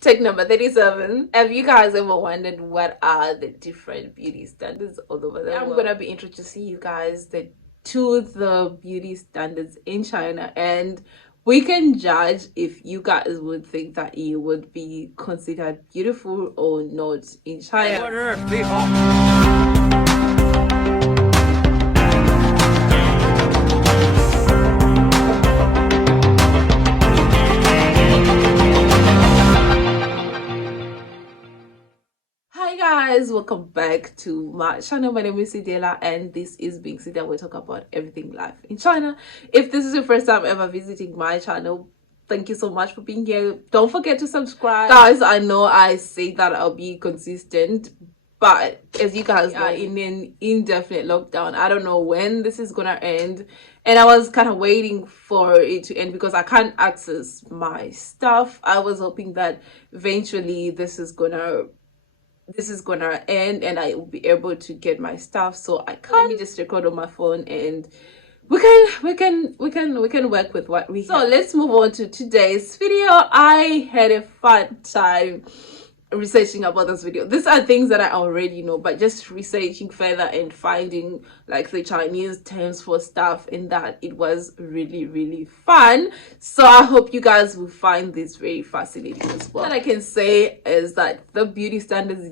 Tech number 37. Have you guys ever wondered what are the different beauty standards all over the world? I'm gonna be introducing you guys to the beauty standards in China, and we can judge if you guys would think that you would be considered beautiful or not in China. Hi guys, welcome back to my channel. My name is Cidella and this is Being Cidella. We talk about everything life in China. If this is your first time ever visiting my channel, thank you so much for being here. Don't forget to subscribe. Guys, I know I say that I'll be consistent, but as you guys know, in an indefinite lockdown, I don't know when this is gonna end, and I was kind of waiting for it to end because I can't access my stuff. I was hoping that eventually this is gonna end and I will be able to get my stuff. So I can't. Let me just record on my phone and we can work with what we have. So let's move on to today's video. I had a fun time researching about this video. These are things that I already know, but just researching further and finding like the Chinese terms for stuff, and that it was really fun. So I hope you guys will find this very fascinating as well. What I can say is that the beauty standards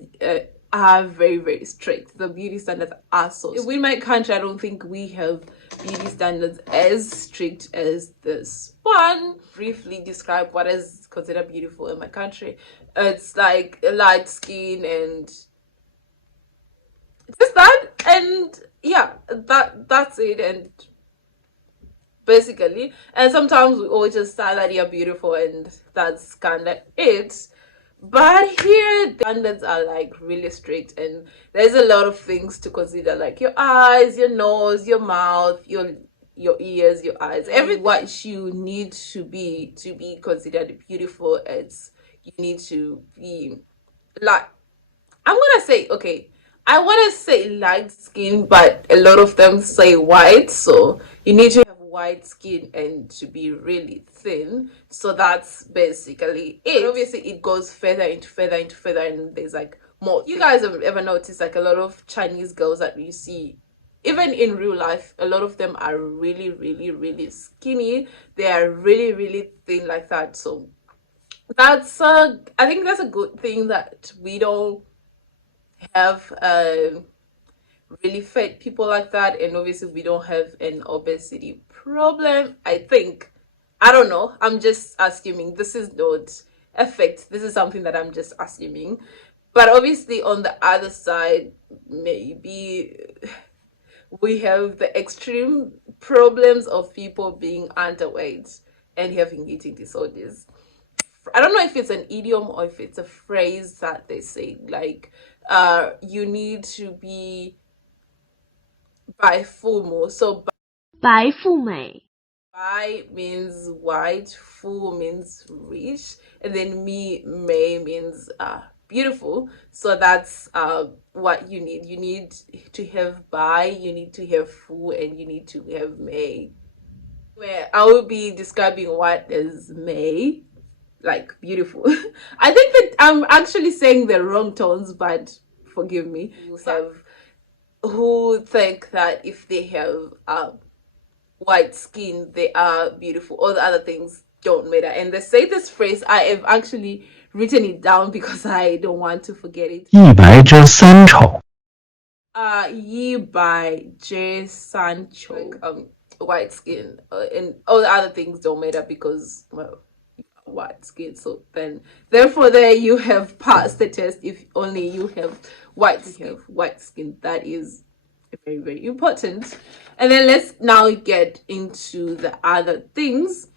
are very strict. The beauty standards are so strict. In my country, I don't think we have beauty standards as strict as this one. Briefly describe what is considered beautiful in my country. It's like a light skin and just that, and yeah, that's it. And basically, and sometimes we all just say that you're beautiful and that's kind of it. But here the standards are like really strict, and there's a lot of things to consider, like your eyes, your nose, your mouth, your ears, your eyes, everything. What you need to be considered beautiful, it's you need to be like, I'm gonna say, okay, I want to say light skin, but a lot of them say white, so you need to have white skin and to be really thin. So that's basically it. But obviously it goes further into further, and there's like more. You guys have ever noticed like a lot of Chinese girls that you see even in real life, a lot of them are really skinny. They are really thin like that. So that's I think that's a good thing that we don't have really fat people like that, and obviously we don't have an obesity problem. I think, I don't know, I'm just assuming. This is not a fact, this is something that I'm just assuming. But obviously on the other side, maybe we have the extreme problems of people being underweight and having eating disorders. I don't know if it's an idiom or if it's a phrase that they say, like you need to be 白父母. So 白富美 Bai means white, Fu means rich, and then Mei means beautiful. So that's what you need. You need to have Bai, you need to have Fu, and you need to have Mei. Where I will be describing what is Mei, like beautiful. I think that I'm actually saying the wrong tones, but forgive me. Who think that if they have white skin they are beautiful, all the other things don't matter. And they say this phrase, I have actually written it down because I don't want to forget it. 一白遮三丑 Yi by J Sancho, white skin, and all the other things don't matter because, well, white skin. So then therefore there you have passed the test if only you have white skin. That is very important. And then let's now get into the other things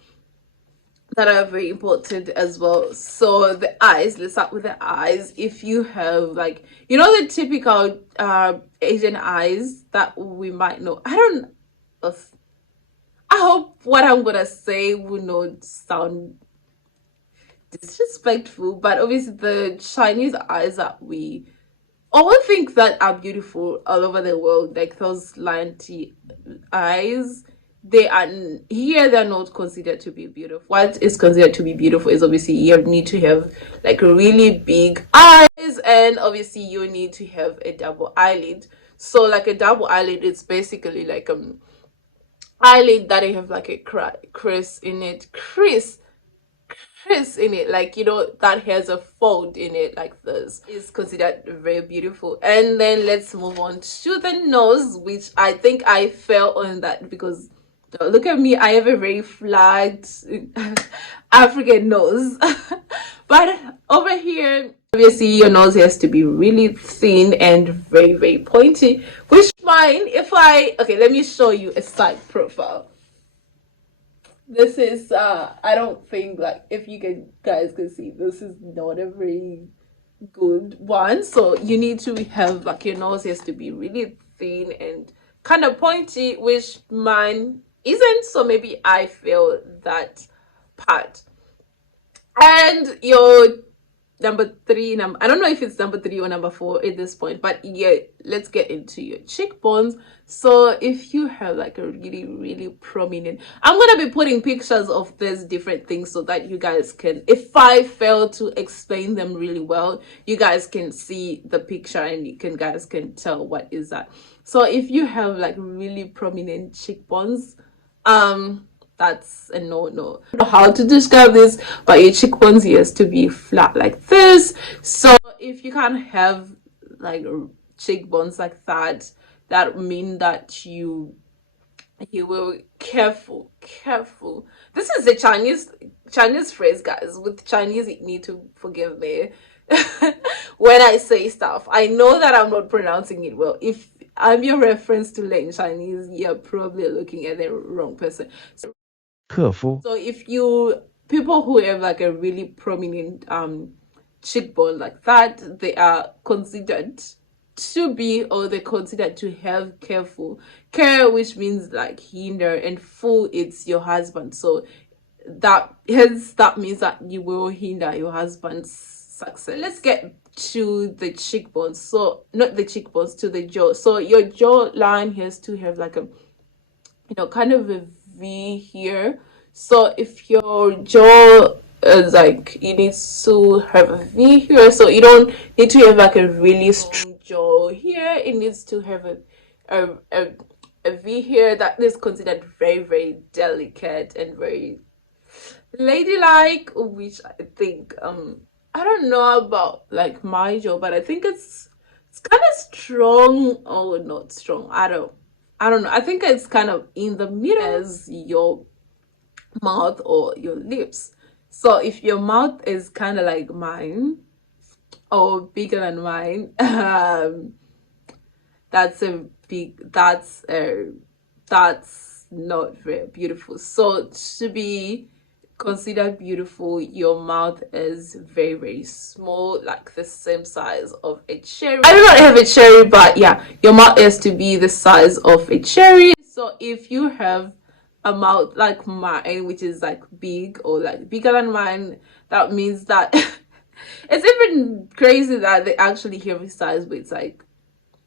that are very important as well. So the eyes, let's start with the eyes. If you have, like, you know, the typical Asian eyes that we might know, I hope what I'm gonna say will not sound disrespectful, but obviously the Chinese eyes that we all think that are beautiful all over the world, like those lion eyes, they're not considered to be beautiful. What is considered to be beautiful is obviously you need to have like really big eyes, and obviously you need to have a double eyelid. So like a double eyelid, it's basically like eyelid that I have like a crease in it, like that has a fold in it like this, is considered very beautiful. And then let's move on to the nose, which I think I fell on that because look at me, I have a very flat African nose. But over here, obviously your nose has to be really thin and very, very pointy, which mine, okay, let me show you a side profile. This is I don't think, like, if you guys can see, this is not a very good one. So you need to have like your nose has to be really thin and kind of pointy, which mine isn't, so maybe I feel that part. And your number three, I don't know if it's number 3 or number 4 at this point, but yeah, let's get into your cheekbones. So if you have like a really, really prominent, I'm gonna be putting pictures of these different things so that you guys can, if I fail to explain them really well, you guys can see the picture and guys can tell what is that. So if you have like really prominent cheekbones, that's a no. I don't know how to describe this, but your cheekbones has to be flat like this. So if you can't have like cheekbones like that, that mean that you will careful. This is a Chinese phrase, guys. With Chinese, you need to forgive me when I say stuff. I know that I'm not pronouncing it well. If I'm your reference to learn Chinese, you're probably looking at the wrong person. So if people who have like a really prominent cheekbone like that, they are considered to be, or they're considered to have care, which means like hinder, and full, it's your husband. So that means that you will hinder your husband's success. Let's get to the cheekbones. So not the cheekbones, to the jaw. So your jawline has to have like a kind of a V here. So if your jaw is like, you need to have a V here. So you don't need to have like a really strong jaw here. It needs to have a V here that is considered very, very delicate and very ladylike, which I think I don't know about like my jaw, but I think it's kind of strong or not strong. I don't know. I think it's kind of in the middle as your mouth or your lips. So if your mouth is kind of like mine or bigger than mine, that's not very beautiful. So to be considered beautiful, your mouth is very, very small, like the same size of a cherry. I do not have a cherry, but yeah, your mouth has to be the size of a cherry. So if you have a mouth like mine, which is like big or like bigger than mine, that means that it's even crazy that they actually have a size, but it's like,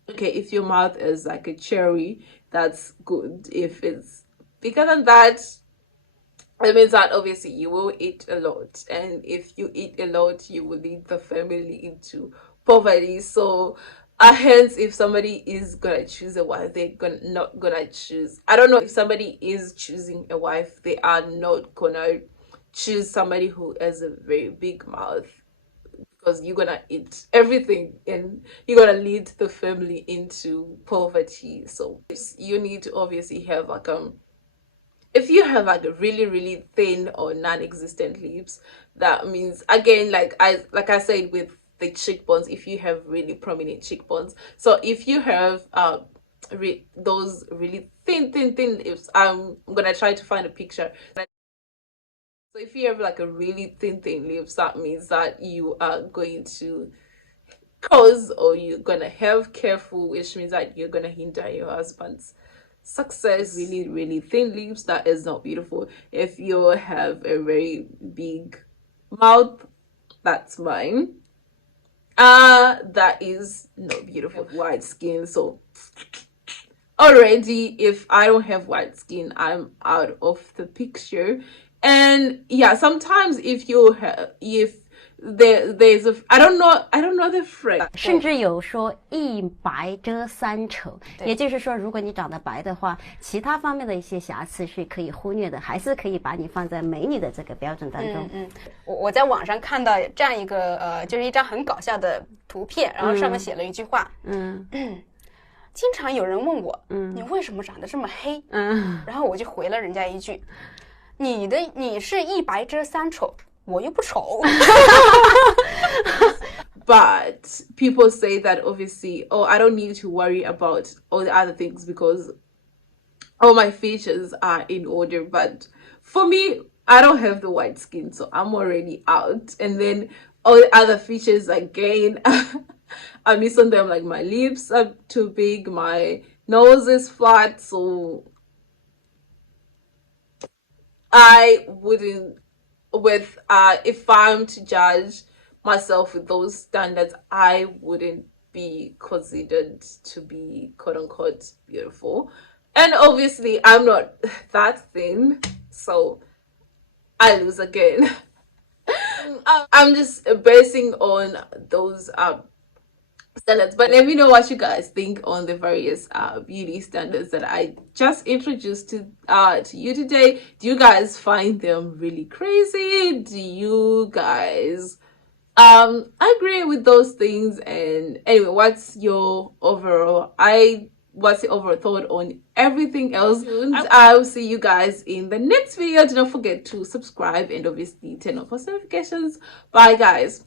okay, if your mouth is like a cherry, that's good. If it's bigger than that, it means that obviously you will eat a lot, and if you eat a lot, you will lead the family into poverty. So hence, if somebody is gonna choose a wife, not gonna choose, I don't know, if somebody is choosing a wife, they are not gonna choose somebody who has a very big mouth, because you're gonna eat everything and you're gonna lead the family into poverty. So you need to obviously have like if you have like a really, really thin or non-existent lips, that means, again, like I said with the cheekbones, if you have really prominent cheekbones, so if you have those really thin lips, I'm gonna try to find a picture. So if you have like a really thin lips, that means that you are going to cause, or you're gonna have careful, which means that you're gonna hinder your husband's success. Really, really thin lips, that is not beautiful. If you have a very big mouth, that's mine. That is not beautiful. White skin, so already, if I don't have white skin, I'm out of the picture. And yeah, sometimes if there's a I don't know the phrase. 甚至有说一白遮三丑，也就是说，如果你长得白的话，其他方面的一些瑕疵是可以忽略的，还是可以把你放在美女的这个标准当中。我在网上看到这样一个就是一张很搞笑的图片，然后上面写了一句话，经常有人问我，你为什么长得这么黑？然后我就回了人家一句，你是一白遮三丑，我又不丑。But people say that obviously, oh, I don't need to worry about all the other things because all my features are in order. But for me, I don't have the white skin, so I'm already out. And then all the other features again, I miss on them, like my lips are too big, my nose is flat, so I wouldn't if I'm to judge myself with those standards, I wouldn't be considered to be quote unquote beautiful. And obviously I'm not that thin, so I lose again. I'm just basing on those standards, but let me know what you guys think on the various beauty standards that I just introduced to you today. Do you guys find them really crazy? Do you guys agree with those things? And anyway, what's your overall thought on everything else? I'll see you guys in the next video. Do not forget to subscribe and obviously turn on post notifications. Bye guys.